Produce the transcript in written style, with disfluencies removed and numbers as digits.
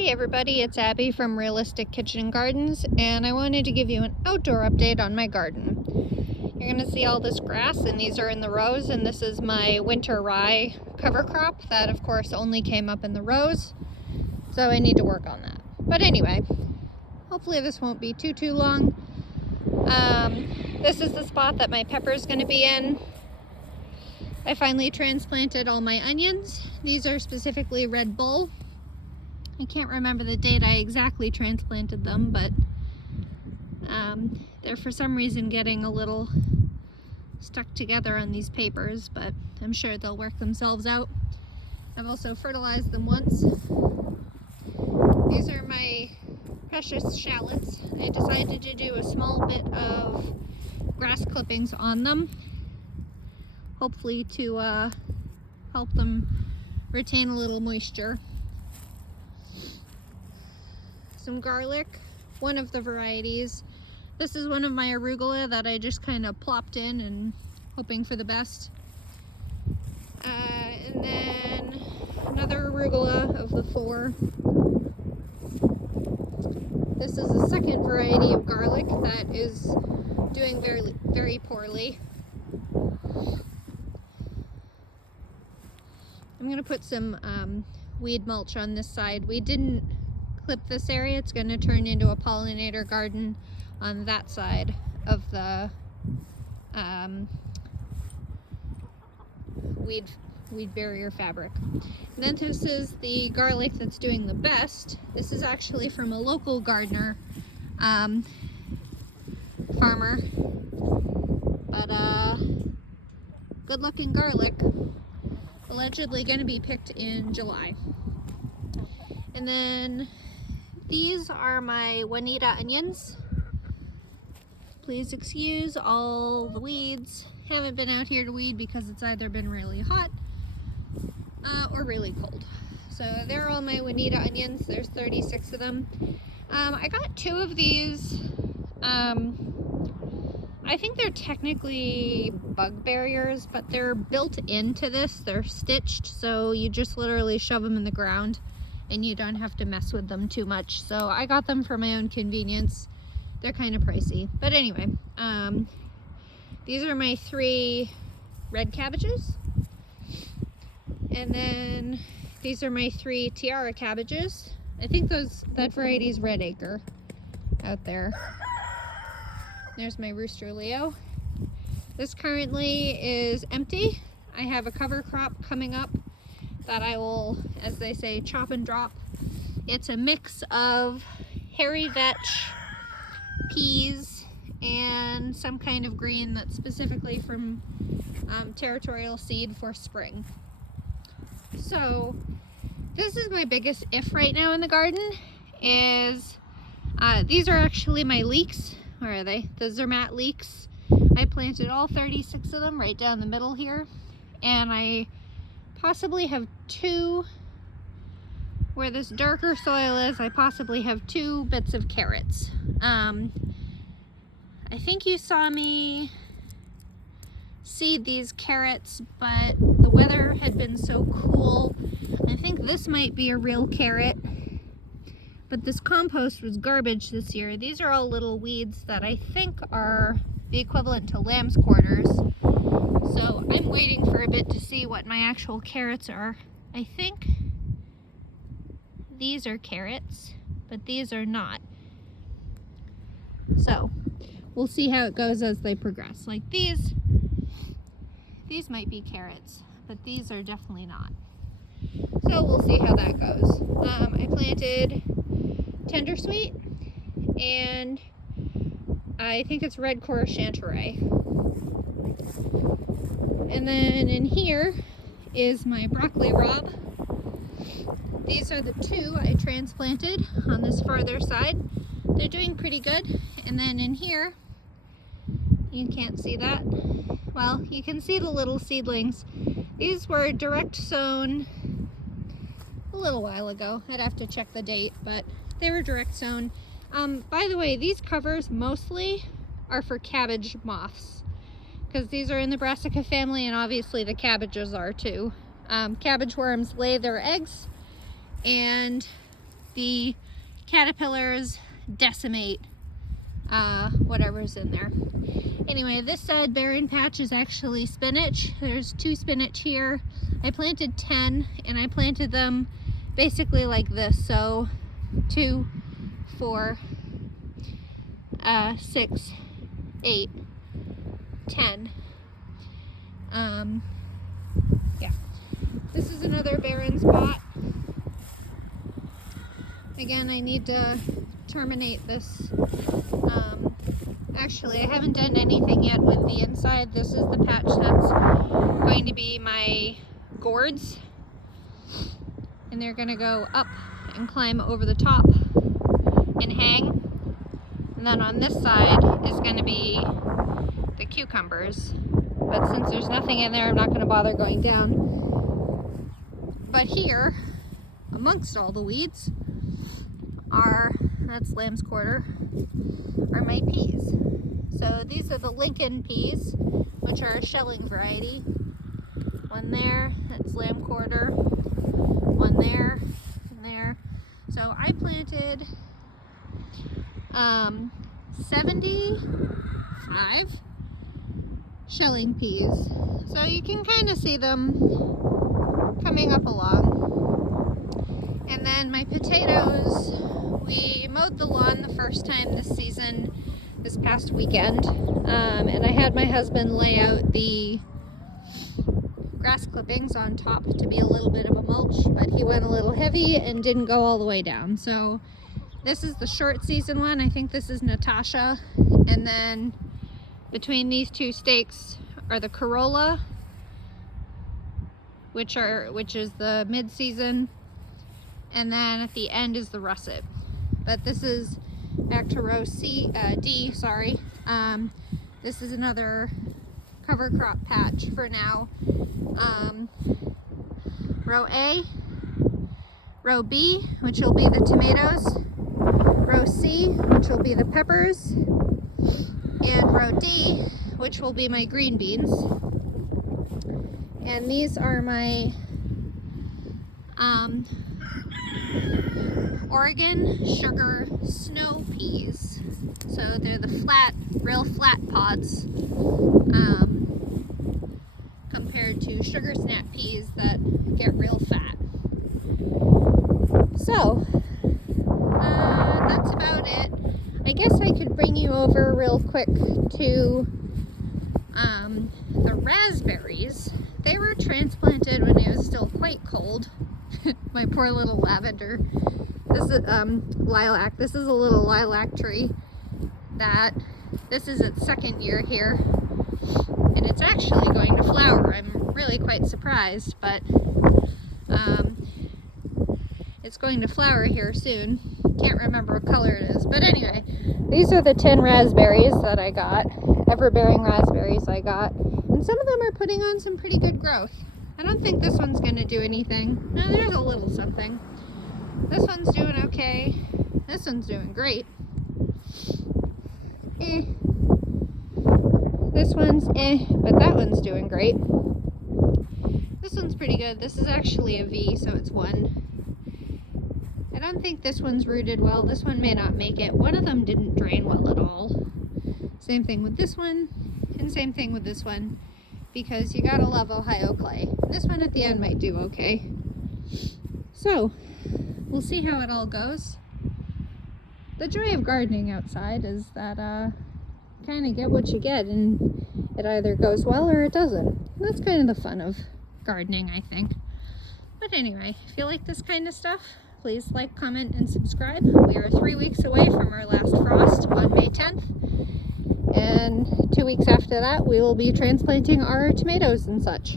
Hey everybody, it's Abby from Realistic Kitchen and Gardens, and I wanted to give you an outdoor update on my garden. You're going to see all this grass, and these are in the rows, and this is my winter rye cover crop that of course only came up in the rows, so I need to work on that. But anyway, hopefully this won't be too long. This is the spot that my pepper is going to be in. I finally transplanted all my onions. These are specifically Red Bull. I can't remember the date I exactly transplanted them, but they're for some reason getting a little stuck together on these papers, but I'm sure they'll work themselves out. I've also fertilized them once. These are my precious shallots. I decided to do a small bit of grass clippings on them, hopefully to help them retain a little moisture. Some garlic, one of the varieties. This is one of my arugula that I just kind of plopped in and hoping for the best. And then another arugula of the 4. This is a second variety of garlic that is doing very poorly. I'm going to put some weed mulch on this side. We didn't clip this area. It's going to turn into a pollinator garden on that side of the weed barrier fabric. And then this is the garlic that's doing the best. This is actually from a local gardener, farmer, but good looking garlic, allegedly going to be picked in July. And then these are my Juanita onions. Please excuse all the weeds. Haven't been out here to weed because it's either been really hot or really cold. So they're all my Juanita onions. There's 36 of them. I got 2 of these. I think they're technically bug barriers, but they're built into this. They're stitched, so you just literally shove them in the ground and you don't have to mess with them too much. So I got them for my own convenience. They're kind of pricey. But anyway, these are my 3 red cabbages. And then these are my 3 tiara cabbages. I think that variety is Red Acre out there. There's my rooster Leo. This currently is empty. I have a cover crop coming up that I will, as they say, chop and drop. It's a mix of hairy vetch, peas, and some kind of green that's specifically from territorial seed for spring. So this is my biggest if right now in the garden is these are actually my leeks. Where are they? The Zermatt leeks. I planted all 36 of them right down the middle here, and I possibly have 2 where this darker soil is. I possibly have 2 bits of carrots. I think you saw me seed these carrots, but the weather had been so cool. I think this might be a real carrot, but this compost was garbage this year. These are all little weeds that I think are the equivalent to lamb's quarters. So I'm waiting for a bit to see what my actual carrots are. I think these are carrots, but these are not. So we'll see how it goes as they progress. Like these might be carrots, but these are definitely not. So we'll see how that goes. I planted tender sweet, and I think it's red core chanterelle. And then in here is my broccoli rabe. These are the 2 I transplanted on this farther side. They're doing pretty good. And then in here, you can't see that. Well, you can see the little seedlings. These were direct sown a little while ago. I'd have to check the date, but they were direct sown. By the way, these covers mostly are for cabbage moths, because these are in the brassica family, and obviously the cabbages are too. Cabbage worms lay their eggs, and the caterpillars decimate whatever's in there. Anyway, this side bearing patch is actually spinach. There's 2 spinach here. I planted 10 and I planted them basically like this. So 2, 4, 6, 8, 10. Yeah. This is another barren spot. Again, I need to terminate this. Actually, I haven't done anything yet with the inside. This is the patch that's going to be my gourds. And they're going to go up and climb over the top and hang. And then on this side is going to be the cucumbers. But since there's nothing in there, I'm not going to bother going down. But here, amongst all the weeds, that's lamb's quarter, are my peas. So these are the Lincoln peas, which are a shelling variety. One there, that's lamb quarter. One there, and there. So I planted 75 shelling peas. So you can kind of see them coming up along. And then my potatoes, we mowed the lawn the first time this season, this past weekend, and I had my husband lay out the grass clippings on top to be a little bit of a mulch, but he went a little heavy and didn't go all the way down. So this is the short season one. I think this is Natasha, and then between these 2 stakes are the Corolla, which is the mid-season, and then at the end is the russet. But this is back to row D, sorry. This is another cover crop patch for now. Row A, row B, which will be the tomatoes, row C, which will be the peppers, and row D, which will be my green beans. And these are my Oregon sugar snow peas. So they're the real flat pods, compared to sugar snap peas that get real fat. So that's about it. I guess I could bring you over real quick to the raspberries. They were transplanted when it was still quite cold. My poor little lavender. This is lilac. This is a little lilac tree this is its 2nd year here, and it's actually going to flower. I'm really quite surprised, but it's going to flower here soon. Can't remember what color it is, but anyway, these are the 10 raspberries that I got, ever-bearing raspberries I got, and some of them are putting on some pretty good growth. I don't think this one's going to do anything. No, there's a little something. This one's doing okay. This one's doing great. This one's but that one's doing great. This one's pretty good. This is actually a V, so it's 1. I don't think this one's rooted well. This one may not make it. One of them didn't drain well at all. Same thing with this one, and same thing with this one, because you gotta love Ohio clay. This one at the end might do okay. So, we'll see how it all goes. The joy of gardening outside is that kind of get what you get, and it either goes well or it doesn't. That's kind of the fun of gardening, I think. But anyway, if you like this kind of stuff, please like, comment, and subscribe. We are 3 weeks away from our last frost on May 10th. And 2 weeks after that, we will be transplanting our tomatoes and such.